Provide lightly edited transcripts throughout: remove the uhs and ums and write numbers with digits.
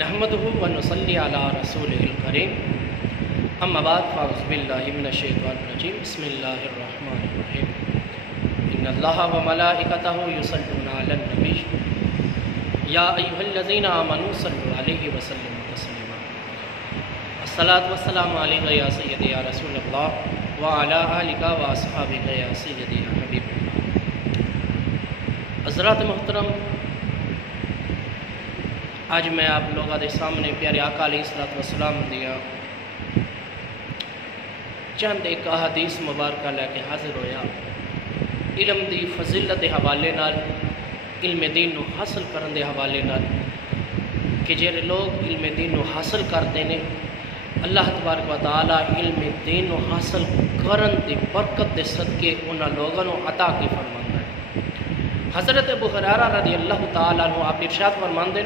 نحمدہ و نصلی علی رسولہ الکریم اما بعد فاعوذ باللہ من الشیطان الرجیم بسم اللہ الرحمن الرحیم ان اللہ و ملائکتہ یصلون علی النبی یا ایھا الذین آمنوا صلوا علیہ وسلموا تسلیما الصلاۃ والسلام علیک یا سیدی یا رسول اللہ وعلی آلک و اصحابک یا سیدی یا حبیب اللہ۔ حضرات محترم، آج میں آپ لوگوں کے سامنے پیارے آقا علیہ الصلوۃ والسلام دیا چند ایک احادیث مبارکہ لے کے حاضر ہویا۔ علم دی فضیلت دے حوالے نال، علم دین نو حاصل کرن دے حوالے نال کہ جڑے لوگ علم دین نو حاصل کرتے ہیں اللہ تبارک و تعالی علم دین نو حاصل کرن دی برکت دے صدقے انہاں لوگوں نو عطا کی فرماندا ہے۔ حضرت ابو ہریرہ رضی اللہ تعالیٰ عنہ آپ ارشاد فرماندے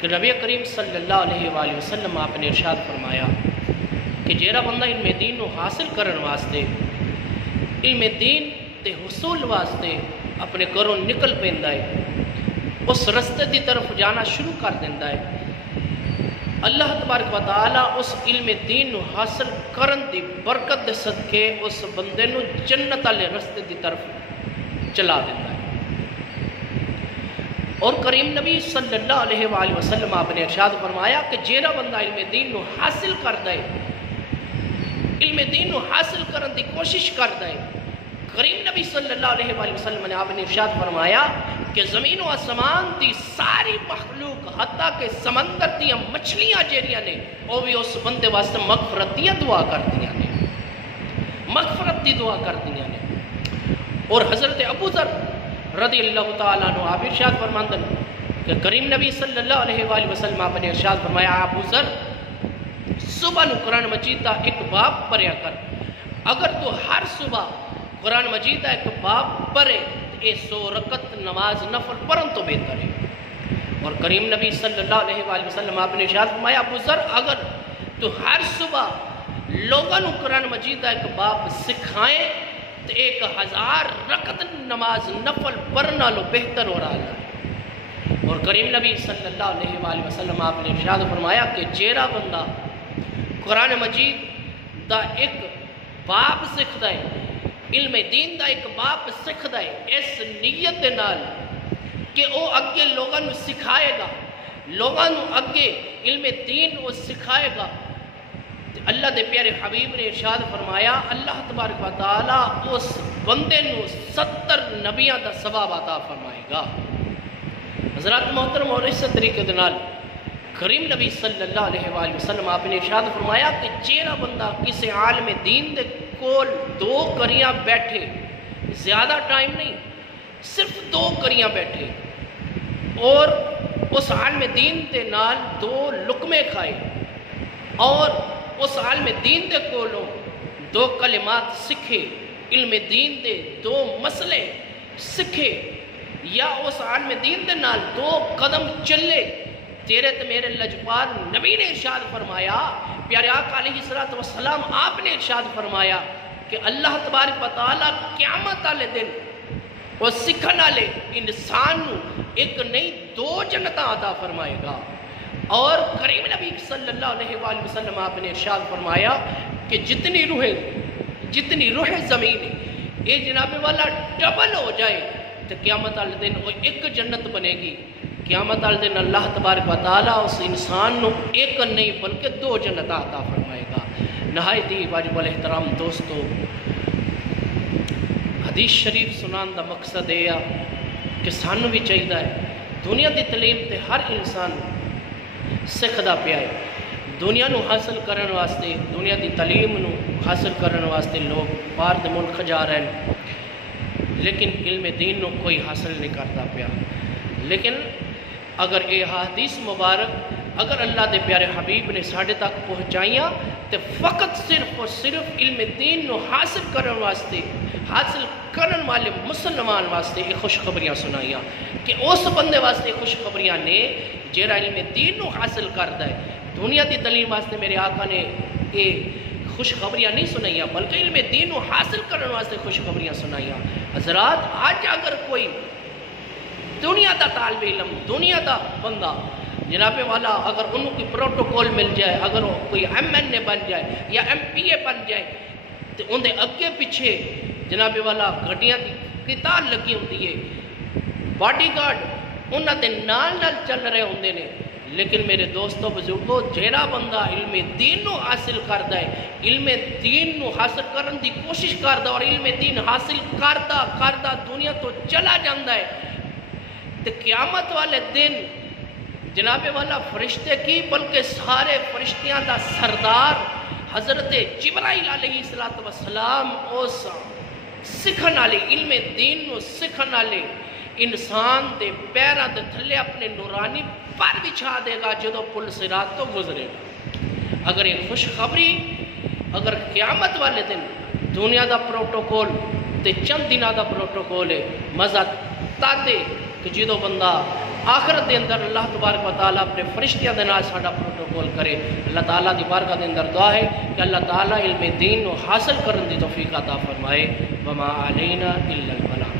کہ نبی کریم صلی اللہ علیہ وآلہ وسلم آپ نے ارشاد فرمایا کہ جیڑا بندہ علم دین نو حاصل کرن واسطے، علم دین تے حصول واسطے اپنے گھروں نکل پیندا ہے، اس رستے دی طرف جانا شروع کر دیندا ہے، اللہ تبارک و تعالیٰ اس علم دین نو حاصل کرن دی برکت دے صدقے اس بندے نو جنت والے رستے دی طرف چلا دیندا ہے۔ اور کریم نبی صلی اللہ علیہ وآلہ وسلم آپ نے ارشاد فرمایا کہ جیڑا بندہ علم دین نو حاصل کردا ہے، علم دین نو حاصل کرن دی کوشش کردا ہے، کریم نبی صلی اللہ علیہ وآلہ وسلم نے آپ نے ارشاد فرمایا کہ زمین و آسمان دی ساری مخلوق حتیٰ کہ سمندر دیا مچھلیاں جیڑیاں نے وہ بھی اس بندے واسطے مغفرت دی دعا کردیاں نے، مغفرت دی دعا کردیاں نے۔ اور حضرت ابو ذر رضی اللہ تعالیٰ عنہ آپ ارشاد فرماندے کہ کریم نبی صلی اللہ علیہ وآلہ وسلم آپ نے ارشاد فرمایا ابو ذر صبح نو قرآن مجید دا ایک باب پڑھیا کر، اگر تو ہر صبح قرآن مجید دا ایک باب پڑھے اے 100 رکعت نماز نفل پڑھن تو بہتر ہے۔ اور کریم نبی صلی اللہ علیہ وآلہ وسلم آپ نے ارشاد فرمایا ابو ذر اگر تو ہر صبح لوگوں کو قرآن مجید دا ایک باب سکھائیں تو 1000 رکعت نماز نفل پڑھنا لو بہتر ہو رہا ہے۔ اور کریم نبی صلی اللہ علیہ وآلہ وسلم آپ نے ارشاد فرمایا کہ جیڑا بندہ قرآن مجید دا ایک باب سکھدا ہے، علم دین دا ایک باب سکھدا ہے اس نیت دے نال کہ وہ اگے لوگوں کو سکھائے گا، لوگوں کو اگے علم دین وہ سکھائے گا، اللہ دے پیارے حبیب نے ارشاد فرمایا اللہ تبارک و تعالی اس بندے نو 70 نبیاں دا ثواب عطا فرمائے گا۔ حضرات محترم، اور اس طریقے دے نال کریم نبی صلی اللہ علیہ وآلہ وسلم آپ نے ارشاد فرمایا کہ جیڑا بندہ کسی عالم دین دے کول 2 کریاں بیٹھے، زیادہ ٹائم نہیں، صرف 2 کریاں بیٹھے اور اس عالم دین دے نال 2 لقمے کھائے اور اس عالم دین دے کولوں 2 کلمات سکھے، علم دین دے 2 مسئلے سکھے، یا اس عالم دین دے نال 2 قدم چلے، تیرے تے میرے لجپال نبی نے ارشاد فرمایا، پیارے آقا علیہ الصلوۃ والسلام آپ نے ارشاد فرمایا کہ اللہ تبارک و تعالیٰ قیامت والے دن وہ سکھن والے انسان نو ایک نہیں 2 جنتاں عطا فرمائے گا۔ اور کریم نبی صلی اللہ علیہ وآلہ وسلم آپ نے ارشاد فرمایا کہ جتنی روح زمین یہ جناب والا ڈبل ہو جائے تو قیامت والے دن وہ ایک جنت بنے گی۔ قیامت والے دن اللہ تبارک و تعالیٰ اس انسان نو ایک نہیں بلکہ 2 جنت عطا فرمائے گا۔ نہایت ہی واجب الاحترام دوستو، حدیث شریف سنان دا مقصد یہ کہ سانو بھی چاہیے ہے دنیا دی تعلیم تے ہر انسان سکھدا پیا ہے، دنیا نو حاصل کرن واسطے، دنیا دی تعلیم نو حاصل کرن واسطے لوگ باہر دے ملک جا رہے ہیں، لیکن علم دین نو کوئی حاصل نہیں کرتا پیا۔ لیکن اگر یہ حدیث مبارک اگر اللہ دے پیارے حبیب نے ساڑھے تک پہنچائیاں تو فقط صرف اور صرف علم دین نو حاصل کرن واسطے، حاصل کرن والے مسلمان واسطے یہ خوشخبریاں سنائیاں کہ اس بندے واسطے خوشخبریاں نے جیڑا علم دین نو حاصل کردا ہے۔ دنیا دی تعلیم واسطے میرے آقا نے یہ خوشخبریاں نہیں سنائیاں بلکہ علم دین نو حاصل کرن واسطے خوشخبریاں سنائیاں۔ حضرات آج اگر کوئی دنیا دا طالب علم، دنیا دا بندہ جناب والا اگر انہوں کی پروٹوکول مل جائے، اگر وہ کوئی MNA بن جائے یا MPA بن جائے تو اندھے اگے پیچھے جناب والا گھڑیاں دی قطار لگی ہوندی ہے، باڈی گارڈ انہاں دے نال چل رہے ہوندے نے۔ لیکن میرے دوستو بزرگو، جیڑا بندہ علم دین نو حاصل کردا ہے، علم دین نو حاصل کرن دی کوشش کردا اور علم دین حاصل کردا دنیا تو چلا جاندا ہے، تے قیامت والے دن جناب والا فرشتے کی بلکہ سارے فرشتیاں دا سردار حضرت جبرائیل علیہ السلام اس سکھن والے علم دین نو سکھن والے انسان دے پیراں دے تھلے اپنے نورانی پر بچھا دے گا جدو پل صراط تو گزرے گا۔ اگر یہ خوشخبری، اگر قیامت والے دن دنیا دا پروٹوکول تے چند دنہ دا پروٹوکول ہے، مزہ تاتے کہ جدو بندہ آخرت دے اندر اللہ تبارک و تعالیٰ اپنے فرشتیاں دے نال ساڈا پروٹوکول کرے۔ اللہ تعالیٰ دی بارگاہ دے اندر دعا ہے کہ اللہ تعالیٰ علم دین نو حاصل کرن دی توفیق عطا فرمائے۔ وما علینا الا البلاغ۔